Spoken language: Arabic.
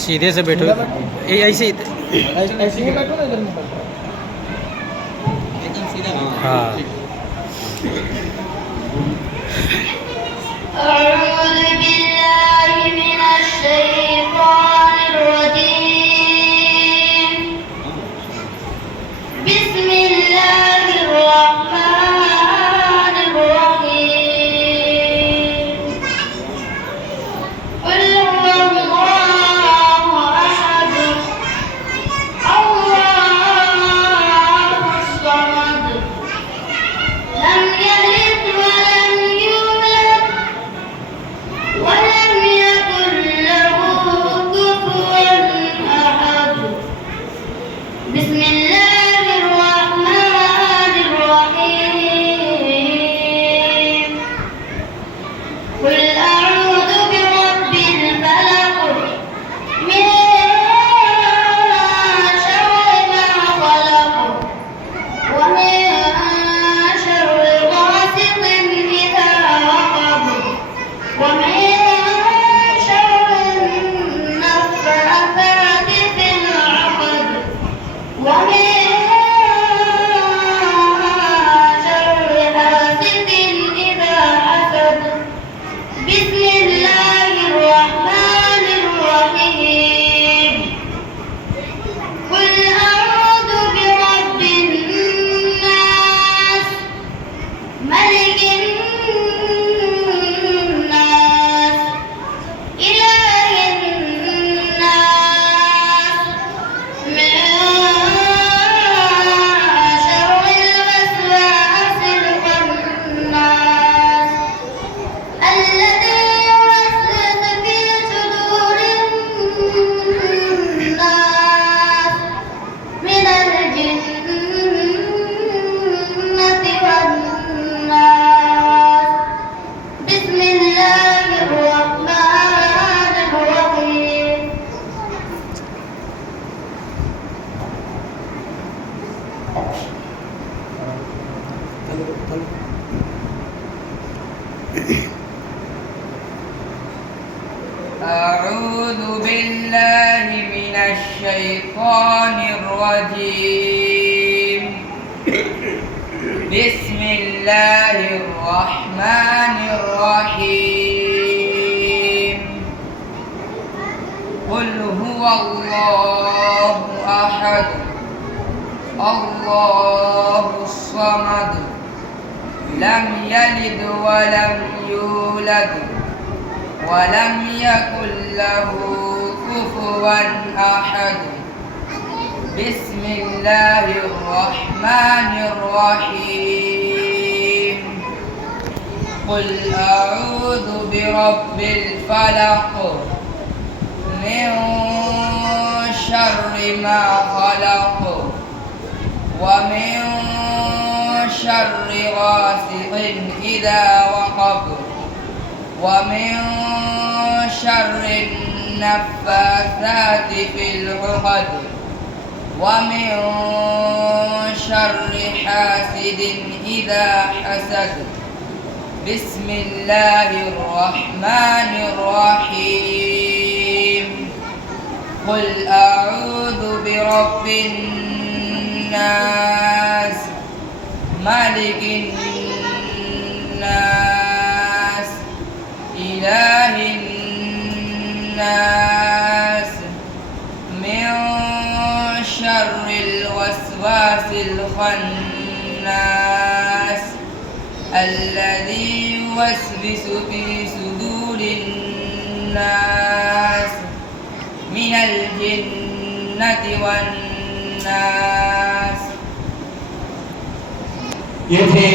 सीधे से बैठो, ऐसे ही बैठो ना, इधर में बैठो एकदम सीधा। हाँ। أعوذ بالله من الشيطان الرجيم. بسم الله الرحمن الرحيم. قل هو الله أحد الله الصمد لم يلد ولم يولد ولم يكن له كفوا أحد. بسم الله الرحمن الرحيم. قل أعوذ برب الفلق من شر ما خلق ومن شر غاسق إذا وقب ومن شر النفاثات في العقد ومن شر حاسد إذا حسد. بسم الله الرحمن الرحيم. قل أعوذ برب الناس ملك الناس إله الناس من شر الوسواس الخناس الذي يوسوس في صدور الناس من الجنة والناس. ये थे